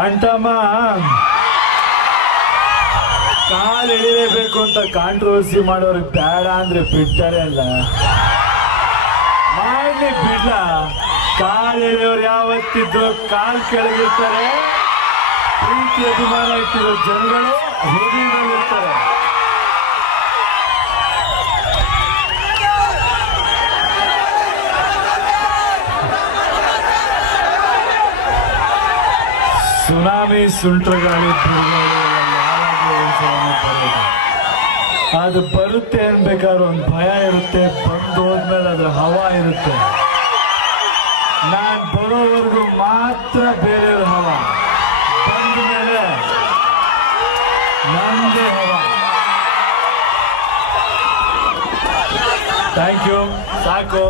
ಅಂಟಮ್ಮ ಕಾಲ್ ಎಳಿಲೇಬೇಕು ಅಂತ ಕಾಂಟ್ರವರ್ಸಿ ಮಾಡೋರಿಗೆ ಬೇಡ ಅಂದ್ರೆ ಬಿಡ್ತಾರೆ ಅಲ್ಲ. ಮಾಡ್ಲಿ ಬಿಡ್ಲ. ಕಾಲ್ ಎಳೆಯೋರು ಯಾವತ್ತಿದ್ರು ಕಾಲ್ ಕೆಳಗಿರ್ತಾರೆ. ಪ್ರೀತಿ ಅಭಿಮಾನ ಇಟ್ಟಿರೋ ಜನಗಳು ಹೃದಯದಲ್ಲಿರ್ತಾರೆ ಸುನಾಮಿ ಸುಂಟ್ರಗಾಳಿ ಅದು ಬರುತ್ತೆ ಅನ್ಬೇಕಾದ್ರೆ ಒಂದು ಭಯ ಇರುತ್ತೆ ಬಂದು ಹೋದ್ಮೇಲೆ ಅದ್ರ ಹವಾ ಇರುತ್ತೆ. ನಾನು ಬರೋವರೆಗೂ ಮಾತ್ರ ಬೇರೆಯವ್ರ ಹವಾ. ಬಂದ ಮೇಲೆ ನಂದೇ ಹವ. ಥ್ಯಾಂಕ್ ಯು ಸಾಕು.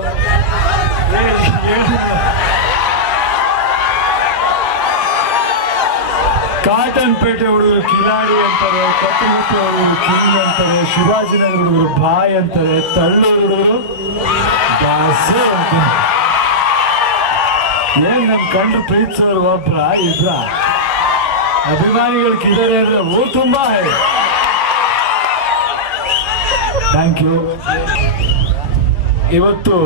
ಏ- ಏನು- ಕಾಟನ್ ಪೇಟೆ ಹುಡುಗರು ಕಿಲಾಡಿ ಅಂತಾರೆ ಕಟ್ಟುಗುಪ್ಪೆ ಹುಡುಗರು ಕಿಂಗ್ ಅಂತಾರೆ ಶಿವಾಜಿನಗರ ಹುಡುಗರು ಬಾಯ್ ಅಂತಾರೆ, ತಳ್ಳೂರು ಹುಡುಗರು ಬಾಸೆ ಅಂತಾರೆ. ಏನ್ ನಮ್ ಕಂಡು ಪ್ರೀತಿಸೋರು ಒಬ್ರ ಇಬ್ರ ಅಭಿಮಾನಿಗಳು ಕಿದರೆ ಅಂದ್ರೆ ಓ ತುಂಬಾ ಥ್ಯಾಂಕ್ ಯು ಇವತ್ತು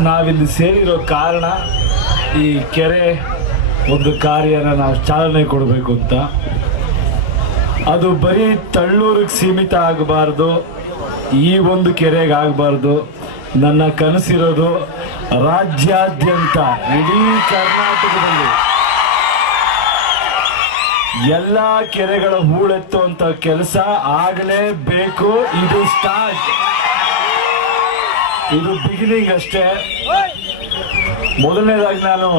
ನಾವಿಲ್ಲಿ ಸೇರಿರೋ ಕಾರಣ ಈ ಕೆರೆ ಒಂದು ಕಾರ್ಯನ ನಾವು ಚಾಲನೆ ಕೊಡಬೇಕು ಅಂತ. ಅದು ಬರೀ ತಳ್ಳೂರಿಗೆ ಸೀಮಿತ ಆಗಬಾರ್ದು, ಈ ಒಂದು ಕೆರೆಗೆ ಆಗಬಾರ್ದು. ನನ್ನ ಕನಸಿರೋದು ರಾಜ್ಯಾದ್ಯಂತ, ಇಡೀ ಕರ್ನಾಟಕದಲ್ಲಿ ಎಲ್ಲ ಕೆರೆಗಳ ಹೂಳೆತ್ತುವಂತ ಕೆಲಸ ಆಗಲೇಬೇಕು. ಇದು ಸ್ಟಾರ್ಟ್ ಇದು ಬಿಗಿನಿಂಗ್ ಅಷ್ಟೇ. ಮೊದಲನೇದಾಗಿ ನಾನು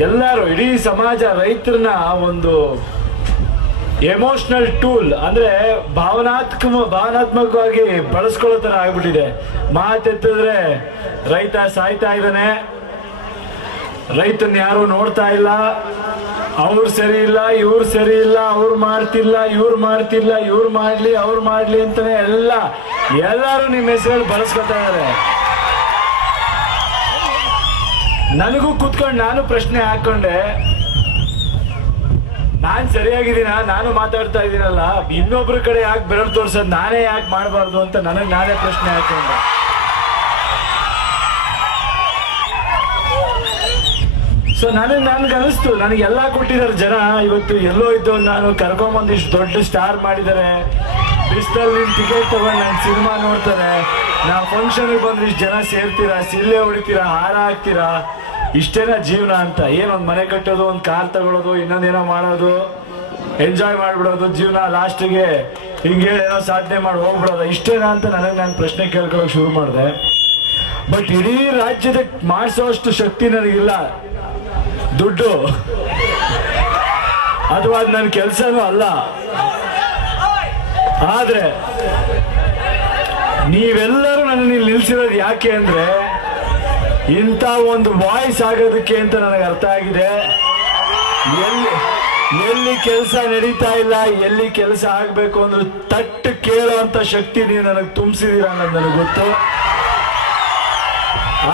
ಎಲ್ಲರೂ ಇಡೀ ಸಮಾಜ ರೈತರನ್ನ ಒಂದು ಎಮೋಷನಲ್ ಟೂಲ್ ಅಂದ್ರೆ ಭಾವನಾತ್ಮಕ ಭಾವನಾತ್ಮಕವಾಗಿ ಬಳಸ್ಕೊಳ್ಳೋ ತರ ಆಗ್ಬಿಟ್ಟಿದೆ. ಮಾತೆತ್ತಿದ್ರೆ ರೈತ ಸಾಯ್ತಾ ಇದ್ದಾನೆ. ರೈತನ್ ಯಾರು ನೋಡ್ತಾ ಇಲ್ಲ. ಅವ್ರು ಸರಿ ಇಲ್ಲ, ಇವ್ರು ಸರಿ ಇಲ್ಲ, ಅವ್ರು ಮಾಡ್ತಿಲ್ಲ, ಇವ್ರು ಮಾಡ್ತಿಲ್ಲ, ಇವ್ರು ಮಾಡ್ಲಿ, ಅವ್ರು ಮಾಡ್ಲಿ ಅಂತಾನೆ ಎಲ್ಲ ಎಲ್ಲರೂ ನಿಮ್ಮ ಹೆಸರಲ್ಲಿ ಬಳಸ್ಕೊತಾ ಇದಾರೆ. ನನಗೂ ಕುತ್ಕೊಂಡು ನಾನು ಪ್ರಶ್ನೆ ಹಾಕೊಂಡೆ. ನಾನು ಸರಿಯಾಗಿದ್ದೀನ? ನಾನು ಮಾತಾಡ್ತಾ ಇದ್ದೀನಲ್ಲ. ಇನ್ನೊಬ್ರ ಕಡೆ ಯಾಕೆ ಬೆರಳು ತೋರಿಸೋದು ನಾನೇ ಯಾಕೆ ಮಾಡಬಾರ್ದು ಅಂತ ನನಗೆ ನಾನೇ ಪ್ರಶ್ನೆ ಹಾಕೊಂಡೆ. ಸೊ ನನಗೆ ನನ್ಗೆ ಅನಿಸ್ತು. ನನಗೆ ಎಲ್ಲ ಕೊಟ್ಟಿದ್ದಾರೆ ಜನ. ಇವತ್ತು ಎಲ್ಲೋ ಇದ್ದು ನಾನು ಕರ್ಕೊಂಬಂದು ಇಷ್ಟು ದೊಡ್ಡ ಸ್ಟಾರ್ ಮಾಡಿದ್ದಾರೆ ಬಿಸ್ತಲ್ಲಿ ಟಿಕೆಟ್ ತಗೊಂಡು ನನ್ನ ಸಿನಿಮಾ ನೋಡ್ತಾರೆ. ನಾ ಫಂಕ್ಷನ್ಗೆ ಬಂದ್ರೆ ಜನ ಸೇರ್ತೀರಾ? ಸಿಲ್ಲೆ ಹೊಡಿತೀರಾ? ಹಾರ ಹಾಕ್ತೀರಾ? ಇಷ್ಟೇನಾ ಜೀವನ ಅಂತ. ಏನೊಂದು ಮನೆ ಕಟ್ಟೋದು, ಒಂದು ಕಾರ್ ತಗೊಳ್ಳೋದು ಇನ್ನೊಂದೇನೋ ಮಾಡೋದು ಎಂಜಾಯ್ ಮಾಡ್ಬಿಡೋದು ಜೀವನ ಲಾಸ್ಟಿಗೆ ಹಿಂಗೆ ಏನೋ ಸಾಧನೆ ಮಾಡಿ ಹೋಗ್ಬಿಡೋದು. ಇಷ್ಟೇನಾ ಅಂತ ನನಗೆ ನಾನು ಪ್ರಶ್ನೆ ಕೇಳ್ಕೊಳ್ಳೋಕೆ ಶುರು ಮಾಡಿದೆ. ಬಟ್ ಇಡೀ ರಾಜ್ಯದ ಮಾಡಿಸೋಷ್ಟು ಶಕ್ತಿ ನನಗಿಲ್ಲ. ದುಡ್ಡು. ಅದು ನನ್ನ ಕೆಲಸನೂ ಅಲ್ಲ. ಆದ್ರೆ ನೀವೆಲ್ಲರೂ ನನ್ನ ನಿಲ್ಸಿರೋದು ಯಾಕೆ ಅಂದ್ರೆ ಇಂಥ ಒಂದು ವಾಯ್ಸ್ ಆಗೋದಕ್ಕೆ ಅಂತ ನನಗೆ ಅರ್ಥ ಆಗಿದೆ. ಎಲ್ಲಿ ಎಲ್ಲಿ ಕೆಲಸ ನಡೀತಾ ಇಲ್ಲ, ಎಲ್ಲಿ ಕೆಲಸ ಆಗಬೇಕು ಅಂದ್ರೆ ತಟ್ಟು ಕೇಳೋ ಶಕ್ತಿ ನೀವು ನನಗೆ ತುಂಬಿಸಿದೀರ ಅನ್ನೋದು ನನಗೆ ಗೊತ್ತು.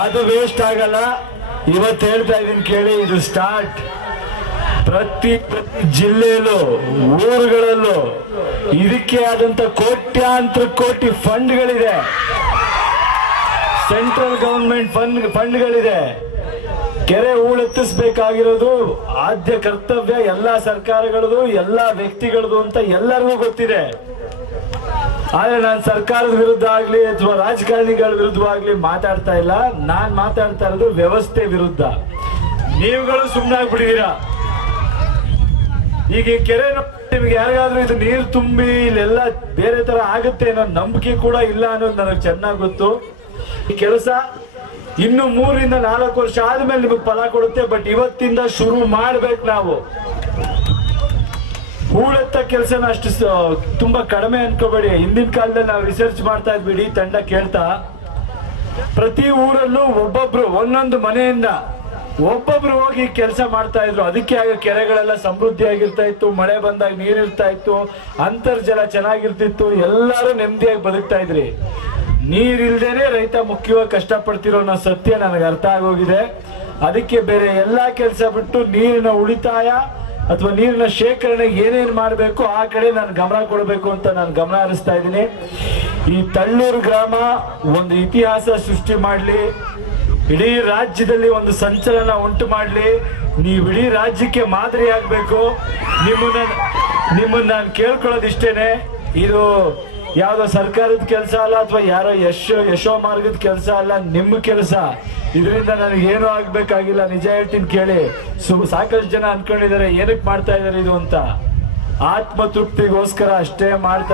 ಅದು ವೇಸ್ಟ್ ಆಗಲ್ಲ. ಇವತ್ತು ಹೇಳ್ತಾ ಇದ್ದೀನಿ ಕೇಳಿ, ಇದು ಸ್ಟಾರ್ಟ್ ಪ್ರತಿ ಪ್ರತಿ ಜಿಲ್ಲೆಯಲ್ಲೂ, ಊರುಗಳಲ್ಲೂ ಇದಕ್ಕೆ ಆದಂತ ಕೋಟ್ಯಾಂತರ ಕೋಟಿ ಫಂಡ್ಗಳಿದೆ ಸೆಂಟ್ರಲ್ ಗವರ್ಮೆಂಟ್ ಫಂಡ್, ಫಂಡ್ಗಳಿದೆ. ಕೆರೆ ಹೂಳೆತ್ತಿಸ್ಬೇಕಾಗಿರೋದು ಆದ್ಯ ಕರ್ತವ್ಯ ಎಲ್ಲ ಸರ್ಕಾರಗಳದು, ಎಲ್ಲ ವ್ಯಕ್ತಿಗಳದು ಅಂತ ಎಲ್ಲರಿಗೂ ಗೊತ್ತಿದೆ. ಆದ್ರೆ ನಾನು ಸರ್ಕಾರದ ವಿರುದ್ಧ ಆಗ್ಲಿ ಅಥವಾ ರಾಜಕಾರಣಿಗಳ ವಿರುದ್ಧವಾಗ್ಲಿ ಮಾತಾಡ್ತಾ ಇಲ್ಲ. ನಾನು ಮಾತಾಡ್ತಾ ಇರೋದು ವ್ಯವಸ್ಥೆ ವಿರುದ್ಧ. ನೀವುಗಳು ಸುಮ್ಮನಾಗ್ಬಿಟ್ಟಿದ್ದೀರಾ ಈಗ ಕೆರೆ ನಿಮ್ಗೆ ಯಾರಿಗಾದ್ರೂ ಇದು ನೀರು ತುಂಬಿ ಇಲ್ಲೆಲ್ಲ ಬೇರೆ ತರ ಆಗುತ್ತೆ ಅನ್ನೋ ನಂಬಿಕೆ ಕೂಡ ಇಲ್ಲ ಅನ್ನೋದು ನನಗೆ ಚೆನ್ನಾಗಿ ಗೊತ್ತು. ಈ ಕೆಲಸ ಇನ್ನು ಮೂರಿಂದ ನಾಲ್ಕು ವರ್ಷ ಆದ್ಮೇಲೆ ನಿಮಗೆ ಫಲ ಕೊಡುತ್ತೆ ಬಟ್ ಇವತ್ತಿಂದ ಶುರು ಮಾಡ್ಬೇಕು ನಾವು. ಹೂಳೆತ್ತ ಕೆಲಸನ ಅಷ್ಟು ತುಂಬಾ ಕಡಿಮೆ ಅನ್ಕೋಬೇಡಿ. ಹಿಂದಿನ ಕಾಲದಲ್ಲಿ ನಾವು ರಿಸರ್ಚ್ ಮಾಡ್ತಾ ಇದ್ಬಿಡಿ ತಂಡ ಕೇಳ್ತಾ. ಪ್ರತಿ ಊರಲ್ಲೂ ಒಬ್ಬೊಬ್ರು, ಒಂದೊಂದು ಮನೆಯಿಂದ ಒಬ್ಬೊಬ್ರು ಹೋಗಿ ಕೆಲಸ ಮಾಡ್ತಾ ಇದ್ರು. ಅದಕ್ಕೆ ಆಗ ಕೆರೆಗಳೆಲ್ಲ ಸಮೃದ್ಧಿ ಆಗಿರ್ತಾ ಇತ್ತು, ಮಳೆ ಬಂದಾಗ ನೀರಿರ್ತಾ ಇತ್ತು, ಅಂತರ್ಜಲ ಚೆನ್ನಾಗಿರ್ತಿತ್ತು, ಎಲ್ಲರೂ ನೆಮ್ಮದಿಯಾಗಿ ಬದುಕ್ತಾ ಇದ್ರಿ. ನೀರಿಲ್ದೇನೆ ರೈತ ಮುಖ್ಯವಾಗಿ ಕಷ್ಟಪಡ್ತಿರೋ ಅನ್ನೋ ಸತ್ಯ ನನಗೆ ಅರ್ಥ ಆಗೋಗಿದೆ. ಅದಕ್ಕೆ ಬೇರೆ ಎಲ್ಲಾ ಕೆಲಸ ಬಿಟ್ಟು ನೀರಿನ ಉಳಿತಾಯ ಅಥವಾ ನೀರಿನ ಶೇಖರಣೆ ಏನೇನ್ ಮಾಡಬೇಕು ಆ ಕಡೆ ನಾನು ಗಮನ ಕೊಡಬೇಕು ಅಂತ ನಾನು ಗಮನ ಹರಿಸ್ತಾ ಇದ್ದೀನಿ. ಈ ತಳ್ಳೂರು ಗ್ರಾಮ ಒಂದು ಇತಿಹಾಸ ಸೃಷ್ಟಿ ಮಾಡಲಿ. ಇಡೀ ರಾಜ್ಯದಲ್ಲಿ ಒಂದು ಸಂಚಲನ ಉಂಟು ಮಾಡಲಿ. ನೀವು ಇಡೀ ರಾಜ್ಯಕ್ಕೆ ಮಾದರಿ ಆಗ್ಬೇಕು. ನಿಮ್ಮನ್ನ ನಿಮ್ಮನ್ನ ನಾನು ಕೇಳ್ಕೊಳ್ಳೋದು ಇಷ್ಟೇನೆ ಇದು ಯಾವ್ದೋ ಸರ್ಕಾರದ ಕೆಲಸ ಅಲ್ಲ ಅಥವಾ ಯಾರೋ ಯಶೋ ಯಶೋ ಮಾರ್ಗದ ಕೆಲಸ ಅಲ್ಲ, ನಿಮ್ಮ ಕೆಲಸ. ಇದರಿಂದ ನನಗೆ ಏನೂ ಆಗ್ಬೇಕಾಗಿಲ್ಲ. ನಿಜ ಹೇಳ್ತೀನಿ ಕೇಳಿ. ಸು, ಸಾಕಷ್ಟು ಜನ ಅನ್ಕೊಂಡಿದ್ದಾರೆ, ಏನಕ್ಕೆ ಮಾಡ್ತಾ ಇದಾರೆ ಇದು ಅಂತ. ಆತ್ಮತೃಪ್ತಿಗೋಸ್ಕರ ಅಷ್ಟೇ ಮಾಡ್ತಾ